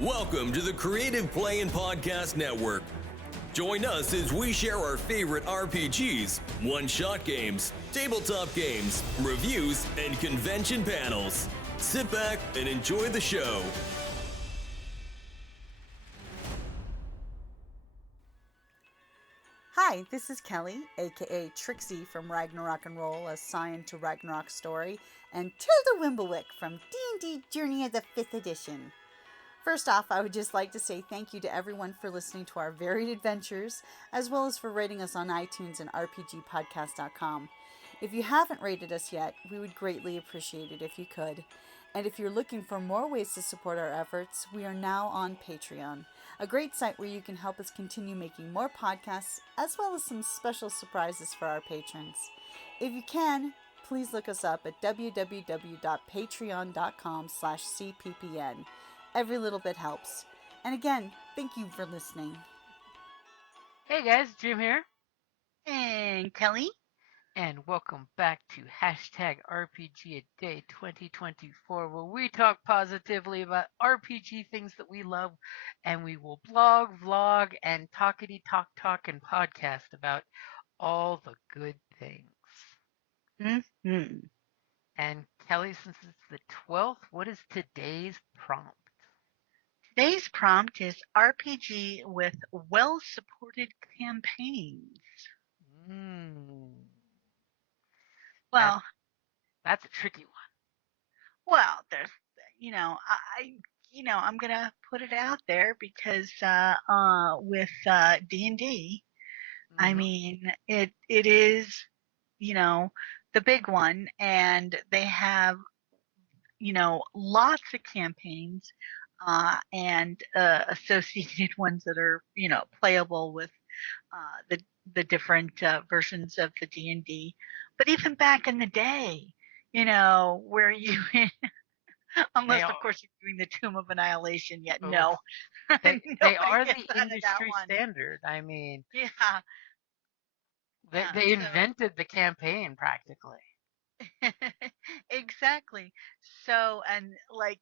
Welcome to the Creative Play and Podcast Network. Join us as we share our favorite RPGs, one-shot games, tabletop games, reviews, and convention panels. Sit back and enjoy the show. Hi, this is Kelly, aka Trixie from Ragnarok and Roll, a Scion to Ragnarok story, and Tilda Wimblewick from D&D Journey of the 5th Edition. First off, I would just like to say thank you to everyone for listening to our varied adventures, as well as for rating us on iTunes and RPGpodcast.com. If you haven't rated us yet, we would greatly appreciate it if you could. And if you're looking for more ways to support our efforts, we are now on Patreon, a great site where you can help us continue making more podcasts, as well as some special surprises for our patrons. If you can, please look us up at www.patreon.com/cppn. Every little bit helps. And again, thank you for listening. Hey guys, Jim here, And Kelly. and welcome back to #RPGaDAY2024, where we talk positively about RPG things that we love, and we will blog, vlog, and talkity talk and podcast about all the good things. Mm-hmm. And Kelly, since it's the 12th, what is today's prompt? Today's prompt is RPG with well-supported campaigns. Well, That's a tricky one. there's, I'm gonna put it out there because with D&D, I mean, it is, the big one, and they have, lots of campaigns and associated ones that are, playable with the different versions of the D&D. But even back in the day, where you, unless of course you're doing the Tomb of Annihilation, yet no. They are the gets out of that industry one. standard. I mean, Yeah. they invented the campaign practically. Exactly. So, and like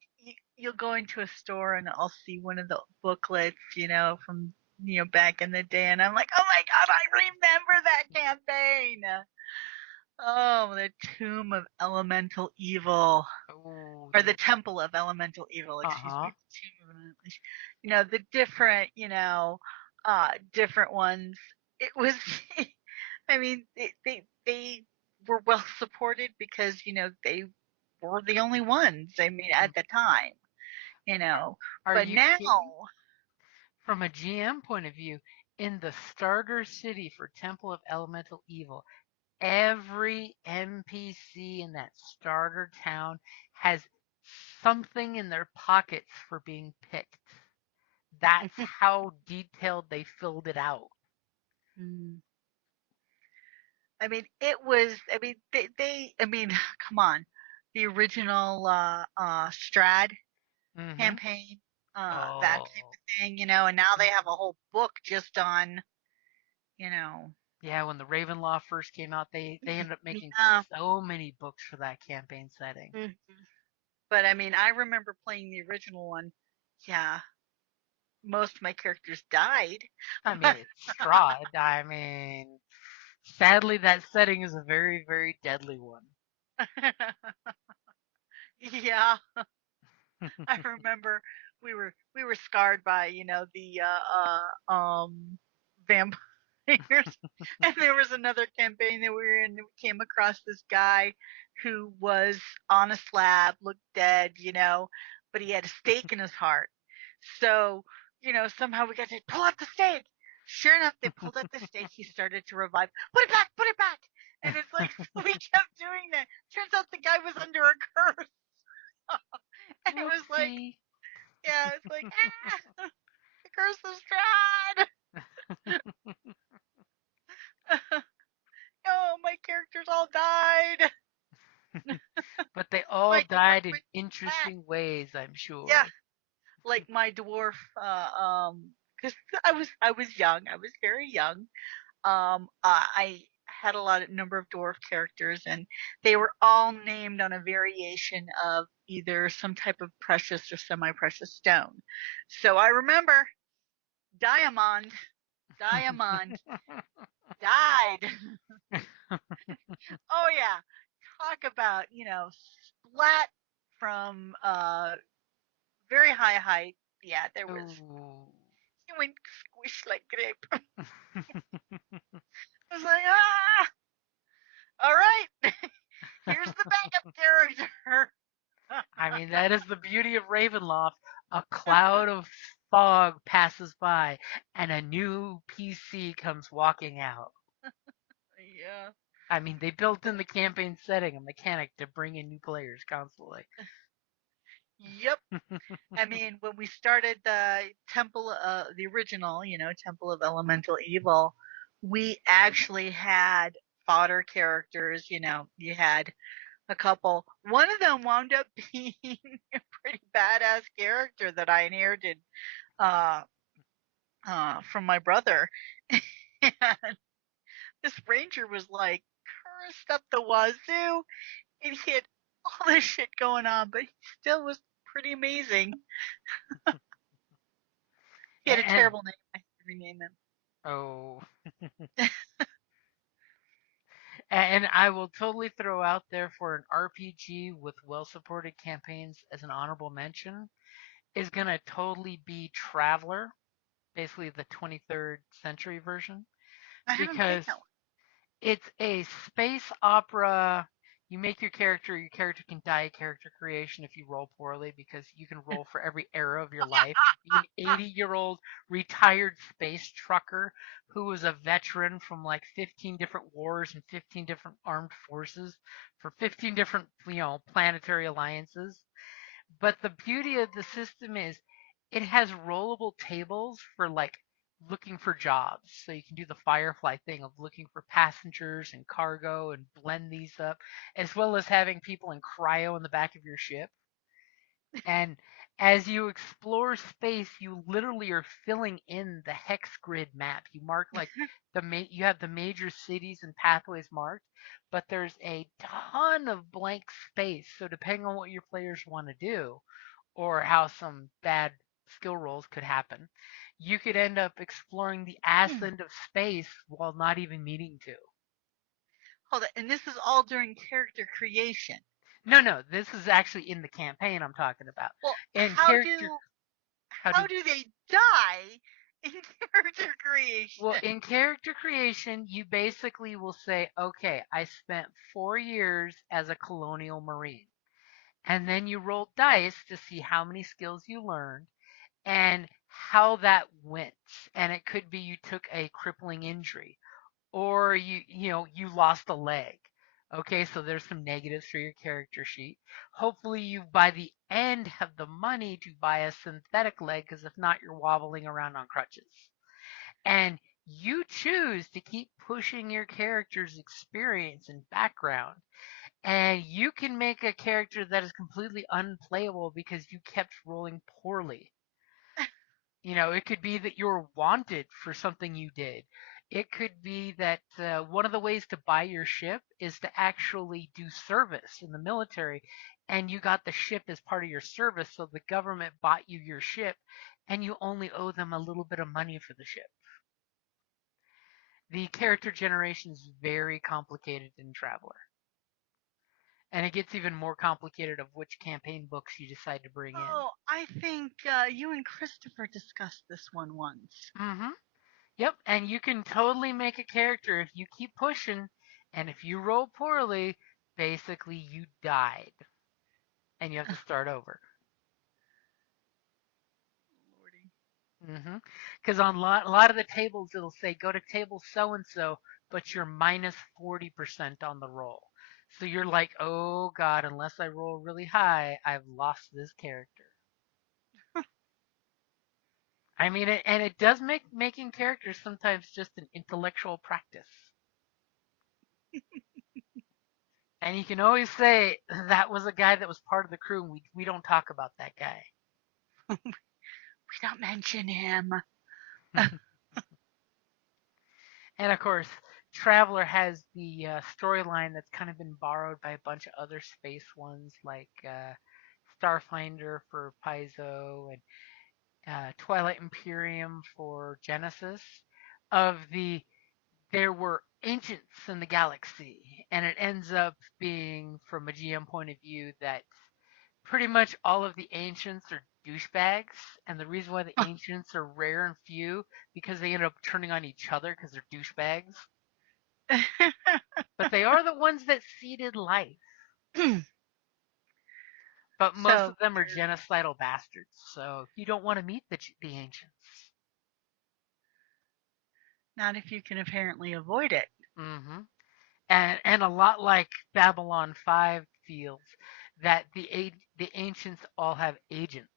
you'll go into a store and I'll see one of the booklets, from back in the day, and I'm like, oh my god, I remember that campaign. Oh, the Tomb of Elemental Evil, Oh, or the Temple of Elemental Evil. Excuse me, the Tomb of Elemental. The different, different ones. It was, I mean, they were well supported because they were the only ones. I mean, at the time, but now. Kidding? From a GM point of view, in the starter city for Temple of Elemental Evil, every NPC in that starter town has something in their pockets for being picked. That's how detailed they filled it out. I mean, it was. I mean, I mean, come on, the original Strad campaign, that type of thing, and now they have a whole book just on, Yeah, when the Ravenlaw first came out, they ended up making so many books for that campaign setting. But I mean, I remember playing the original one. Yeah, most of my characters died. I mean, it's Strahd. I mean, sadly, that setting is a very, very deadly one. Yeah. I remember we were scarred by, the vampires. And there was another campaign that we were in, and we came across this guy who was on a slab, looked dead, but he had a stake in his heart. So, somehow we got to pull out the stake. Sure enough, they pulled out the stake. He started to revive. Put it back, put it back. And it's like, we kept doing that. Turns out the guy was under a curse. And it was like, yeah, it's like, the curse of Strahd. Oh, my characters all died. But they all died in interesting ways, I'm sure. Yeah, like my dwarf, because I was young. I was very young. I had a number of dwarf characters, and they were all named on a variation of either some type of precious or semi-precious stone. So I remember Diamond died. Oh yeah, talk about splat from very high height. Yeah, there was. Ooh. He went squish like grape. I was like, ah, all right, here's the backup character. I mean, that is the beauty of Ravenloft. A cloud of fog passes by, and a new PC comes walking out. Yeah. I mean, they built in the campaign setting a mechanic to bring in new players constantly. Yep. I mean, when we started the the original, Temple of Elemental Evil, we actually had fodder characters. You had a couple. One of them wound up being a pretty badass character that I inherited uh, from my brother. And this ranger was like cursed up the wazoo. And he had all this shit going on, but he still was pretty amazing. He had a And, terrible name. I had to rename him. oh, and I will totally throw out there for an RPG with well-supported campaigns as an honorable mention is gonna totally be Traveler, basically the 23rd century version, I haven't played because that one. it's a space opera. You make your character can die character creation if you roll poorly because you can roll for every era of your life. You can be an 80-year-old retired space trucker who was a veteran from like 15 different wars and 15 different armed forces for 15 different, planetary alliances. But the beauty of the system is it has rollable tables for like looking for jobs. So you can do the Firefly thing of looking for passengers and cargo and blend these up, as well as having people in cryo in the back of your ship. And as you explore space, you literally are filling in the hex grid map. You mark like you have the major cities and pathways marked, but there's a ton of blank space. So depending on what your players want to do, or how some bad skill rolls could happen, you could end up exploring the ass end of space while not even meaning to. Hold on, and this is all during character creation. No, no, this is actually in the campaign I'm talking about. Well, In character, how how do do they die in character creation? well, in character creation, you basically will say, okay, I spent 4 years as a colonial marine. And then you roll dice to see how many skills you learned and how that went. And it could be you took a crippling injury or you lost a leg. Okay, so there's some negatives for your character sheet. Hopefully you by the end have the money to buy a synthetic leg because if not you're wobbling around on crutches. And you choose to keep pushing your character's experience and background. And you can make a character that is completely unplayable because you kept rolling poorly. It could be that you're wanted for something you did. It could be that one of the ways to buy your ship is to actually do service in the military, and you got the ship as part of your service, so the government bought you your ship, and you only owe them a little bit of money for the ship. The character generation is very complicated in Traveler. And it gets even more complicated of which campaign books you decide to bring in. Oh, I think you and Christopher discussed this one once. Mm-hmm. Yep, and you can totally make a character if you keep pushing, and if you roll poorly, basically you died, and you have to start over. Lordy. Mm-hmm. Because on a lot of the tables, it'll say go to table so and so, but you're minus 40% on the roll. So you're like, oh god, unless I roll really high, I've lost this character. I mean, and it does make making characters sometimes just an intellectual practice. And you can always say that was a guy that was part of the crew, and we don't talk about that guy. We don't mention him. And of course, Traveler has the storyline that's kind of been borrowed by a bunch of other space ones, like Starfinder for Paizo and Twilight Imperium for Genesis, of there were ancients in the galaxy, and it ends up being, from a GM point of view, that pretty much all of the ancients are douchebags, and the reason why the ancients are rare and few because they end up turning on each other because they're douchebags. But they are the ones that seeded life. But most of them are genocidal bastards, so you don't want to meet the ancients. Not if you can apparently avoid it. Mm-hmm. And a lot like Babylon 5 feels that the ancients all have agents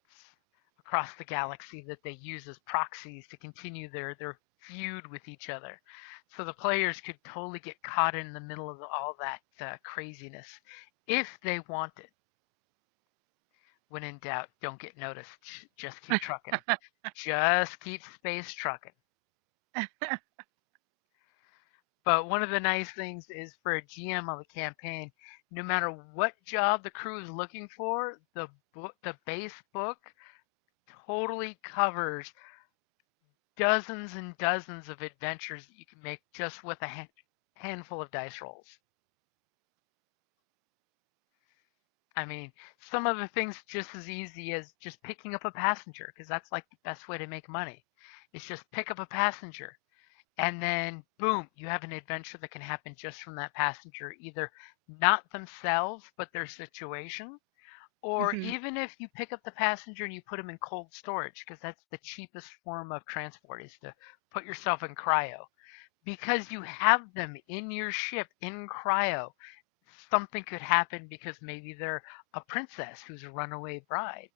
across the galaxy that they use as proxies to continue their feud with each other. So the players could totally get caught in the middle of all that craziness if they wanted. When in doubt, don't get noticed. Just keep trucking. Just keep space trucking. But one of the nice things is for a GM of a campaign, no matter what job the crew is looking for, the base book totally covers dozens and dozens of adventures that you can make just with a handful of dice rolls. I mean, some of the things just as easy as just picking up a passenger, because that's like the best way to make money. It's just pick up a passenger. And then, boom, you have an adventure that can happen just from that passenger, either not themselves, but their situation. Or even if you pick up the passenger and you put them in cold storage, because that's the cheapest form of transport, is to put yourself in cryo. Because you have them in your ship in cryo, something could happen because maybe they're a princess who's a runaway bride.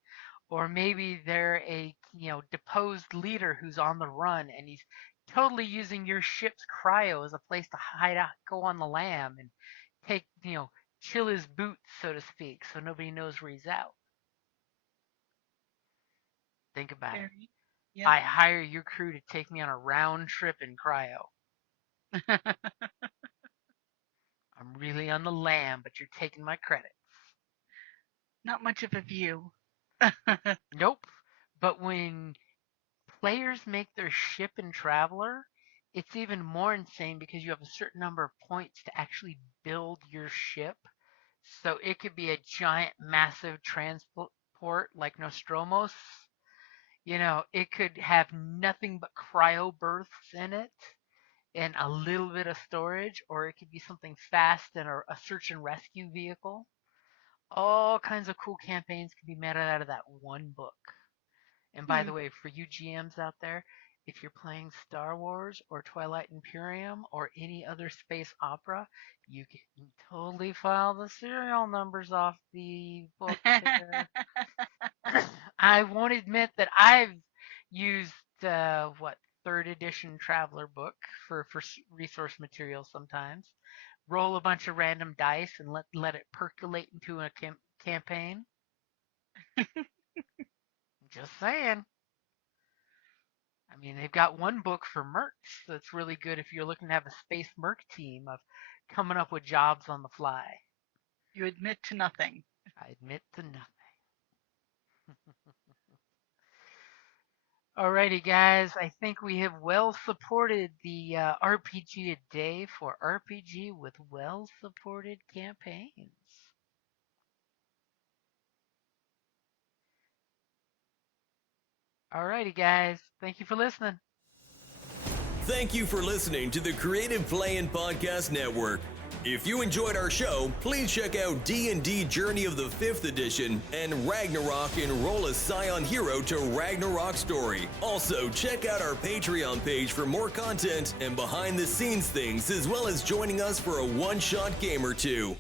Or maybe they're a deposed leader who's on the run and he's totally using your ship's cryo as a place to hide out, go on the lam and take, chill his boots, so to speak, so nobody knows where he's out. Think about it. Yep. I hire your crew to take me on a round trip in cryo. I'm really on the lam, but you're taking my credits. Not much of a view. Nope. But when players make their ship in Traveler, it's even more insane because you have a certain number of points to actually build your ship. So it could be a giant, massive transport like Nostromos. It could have nothing but cryo berths in it and a little bit of storage, or it could be something fast and a search and rescue vehicle. All kinds of cool campaigns can be made out of that one book. And by the way, for you GMs out there, if you're playing Star Wars or Twilight Imperium or any other space opera, you can totally file the serial numbers off the book there. I won't admit that I've used third edition Traveler book for resource material sometimes. Roll a bunch of random dice and let it percolate into a campaign. Just saying. I mean, they've got one book for mercs that's really good if you're looking to have a space merc team of coming up with jobs on the fly. You admit to nothing. I admit to nothing. Alrighty, guys. I think we have well supported the RPG a day for RPG with well supported campaigns. Alrighty, guys. Thank you for listening. Thank you for listening to the Creative Play-In Podcast Network. If you enjoyed our show, please check out D&D Journey of the 5th Edition and Ragnarok Enroll a Scion Hero to Ragnarok Story. Also, check out our Patreon page for more content and behind-the-scenes things, as well as joining us for a one-shot game or two.